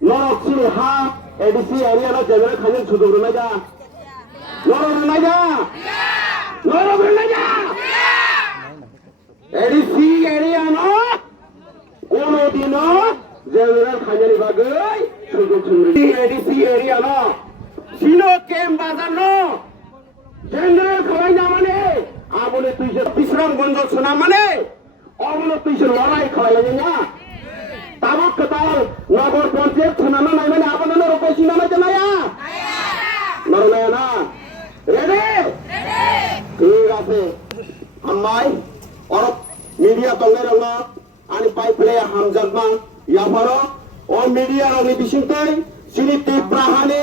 Norok sini ha, edisi area no jemere khanin sudur na ja. Norok na ja. Norok na ja. Edisi area no, kono dino jemere khanin bagai sudur sumri. Edisi area no, sino kem bazar no, jemere khalai na mane, amone tuise pisram gonjo suna mane, amone tuise lorai khalai na. Tabuk ketal nagor pঞ্চায়েত থানা নাই মানে আপনারা রকম নামে জানায়া নরনায়া না ready ঠিক আছে আমাই অর মিডিয়া তঙ্গে রঙ আনি পাইপলে হামজাদ মা ইয়াফারো ও মিডিয়া রঙি বিশিংতাই সিনি তিপ্রাহানি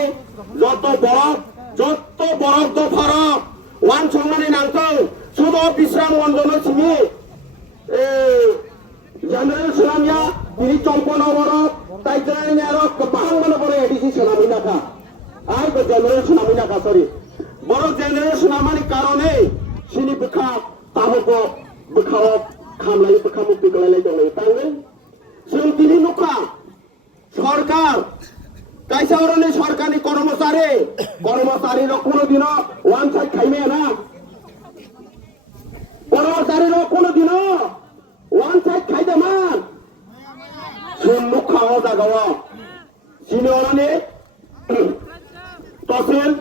যত বড় দফার ওয়ান সংমানি নাংতো শুধু বিশ্রাম মন্ডল সিমি জেনারেল সালামিয়া তিনি চম্পনা বড় তাই জানি আর বাহান মনে পড়ে এডিসি সুনামি নাকা আই তো জেনারেল সুনামি নাকা সরি বড় জেনারেল সুনামানি কারণে সিনি বুখা তাবক বুখাও খামলাই বুখা মুক্তি গলাইলাই দলাই তাঙ্গে जों তিনি নুকা সরকার কাইসা অরণে সরকারি কর্মচারীর কোনোদিন ওয়ান সাইড খাইবে না কর্মচারীর কোনোদিন ওয়ান সাইড খাইতে মান মুখাও জাগাও চিনি অরণে তহসিল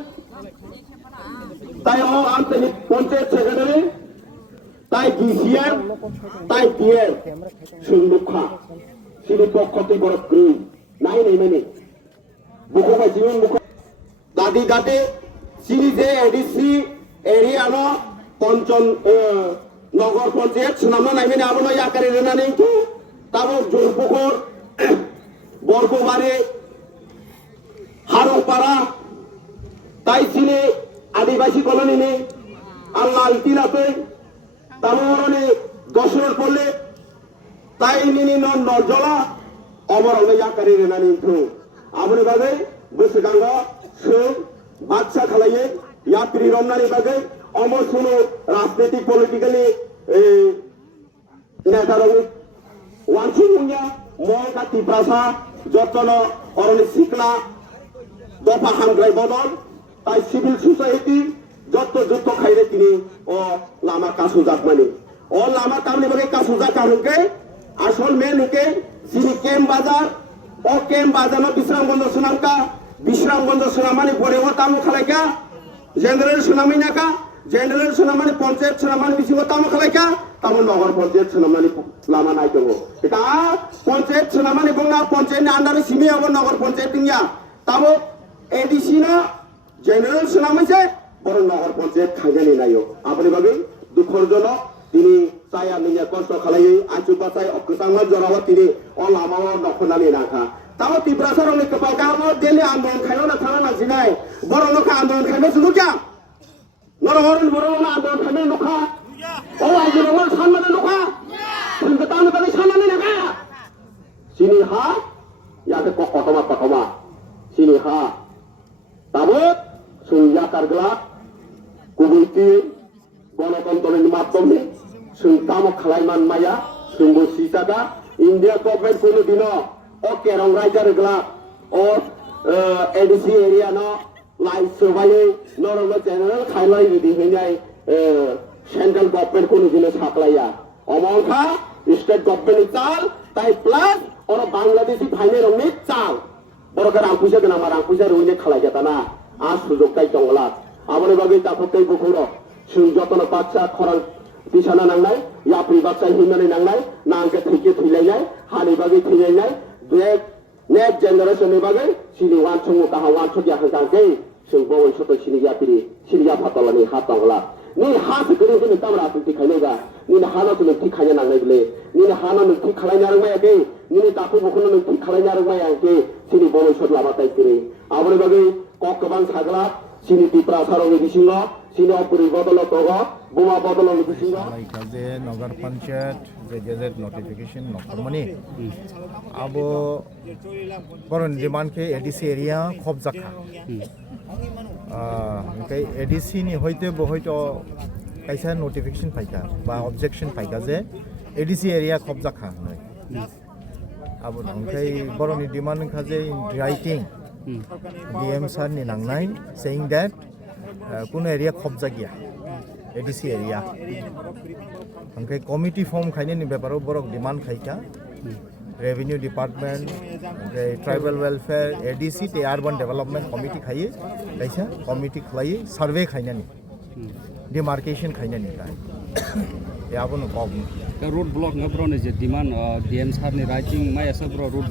তাই আন্তরিক পঞ্চায়েত সেক্রেটারি তাই ডিসিএম তাই পিএম মুখা চিনি পক্ষতে বড় গ্রী নাই নেই মানে বুকো জীবন মুখ দাদি গাতে চিনি যে এডিসি এরিয়া ন পঞ্চম নগর পঞ্চায়েত সুনাম নাই মানে আবনো ইয়াকারে রেনা নেই তো তাবো জোরপুকুর বর্গবাড়ি হারোপাড়া তাই চিনি আদিবাসী কলোনি নেই আল্লাহ ইতিলাতে তামরনে দশর পড়লে তাই নিনি নরজলা অমর হলে ইয়াকারি রেনা নিন্তু আমনি বাগে বসে গাঙ্গা সে বাচ্চা খালাইয়ে ইয়াত্রী রমনানি বাগে অমর শুনো রাজনৈতিক পলিটিক্যালি নেতা রঙে ওয়ানসি মুঙ্গা মহকা তিপ্রাসা যতন অরণি সিকনা দফা হামগ্রাই বদল তাই সিভিল সোসাইটি যত যুদ্ধ খাইলে তিনি ও লামা কাসুজাত মানে ও লামা তামনি বাগে কাসুজা কানুকে আসল মেন হুকে যিনি কেম বাজার ও কেম বাজানো বিশ্রামগঞ্জ সুনামানি পরে ও তামু খালাইকা জেনারেল সুনামি নাকা জেনারেল সুনামানি পঞ্চায়েত সুনামানি বিসিব তামু খালাইকা তামু নগর পঞ্চায়েত সুনামানি লামা নাই দেব এটা পঞ্চায়েত সুনামানি বঙ্গা পঞ্চায়েত আন্ডারে সিমি হব নগর পঞ্চায়েত দিঙ্গা তামু এডিসি না জেনারেল সুনামিছে বড় নগর পঞ্চায়েত খাইজানি নাইও আপনি ভাবে দুঃখর জন্য তিনি চাইয়া নিয়ে কষ্ট খালাই আঁচু পাচাই অকৃতাঙ্গ জড়াব তিনি ও লামাও নখনানি নাখা তাও তিপ্রাসার অনেক কপাল কামো দিল্লি আন্দোলন খাইও না থানা নাচিনাই বড় নখা আন্দোলন খাইবে শুধু যা নরহরণ বড় আন্দোলন খাইবে নখা ও আন্দোলন সামনে নখা কিন্তু তাহলে তাহলে সামনে নাখা চিনি হা ইয়াতে কটমা চিনি হা তাবত সুইয়া কারগলা কুবুইতি গণতন্ত্রের মাধ্যমে কাম খালাইমান মায়া সুঙ্গু সিসাকা ইন্ডিয়া গভর্নমেন্ট কোনো দিন ও কেরং রাইজার গলা ও এডিসি এরিয়া ন লাইট সবাই নরম জেনারেল খাইলাই রেডি হইনাই সেন্ট্রাল গভর্নমেন্ট কোনো দিন সাপ্লাইয়া অমংখা স্টেট গভর্নমেন্ট চাল তাই প্লাস ওর বাংলাদেশি ভাইনে রঙে চাল বড়কে রামপুইসা কেন আমার রামপুইসা রইনে খালাই যেত না আর সুযোগ তাই জঙ্গলা আমার বাকি তাপকাই বুকুর যতন বাচ্চা খরাং বিছানা নাংনাই ইয়াপ্রি বাচ্চা হিমানি নাংনাই নাংকে থেকে থইলাইনাই হানি বাগে থইলাইনাই নেক্সট জেনারেশনनि बागै सिनि वान संगु काहा वान सदिया हांगांकै जों बय सत सिनि यापिरि सिनि याफातलानि हा तंगला नि हा सगरि नि तामरा तुति खाइनायगा नि हाना तुनि थि खाइना नांनायले नि हाना नि थि खालायना रंमायाकै नि ताकु बखुनो नि थि खालायना रंमायाकै सिनि बय सत लामा ताइकिरि आबनि बागै ककबां सागला सिनि तिप्रा सारंनि बिसिङ सिनि अपुरि बदल तग বোমা বদলনি বিসিং কাজে নগর পঞ্চায়েত যে গেজেট নোটিফিকেশন নকরমনি আবো করন ডিমান্ডকে এডিসি এরিয়া খব জাখা ওকে এডিসি নি হইতে হয়তো কাইসা নোটিফিকেশন ফাইকা বা অবজেকশন ফাইকা যে এডিসি এরিয়া খব জাখা abo nangkai boroni demand khaje in writing DM sir ni nangnai saying that kuno area khobja gya ADC area nangkai committee form khaine ni beparo borok demand khaika revenue department tribal welfare ADC te urban development committee khai kaisa committee khlai survey khaina ni demarcation khaina ni ta ya abono kog road block nga bro ne je demand DM sar ni writing mai asa bro road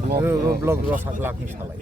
block ro 7 lakh ni salai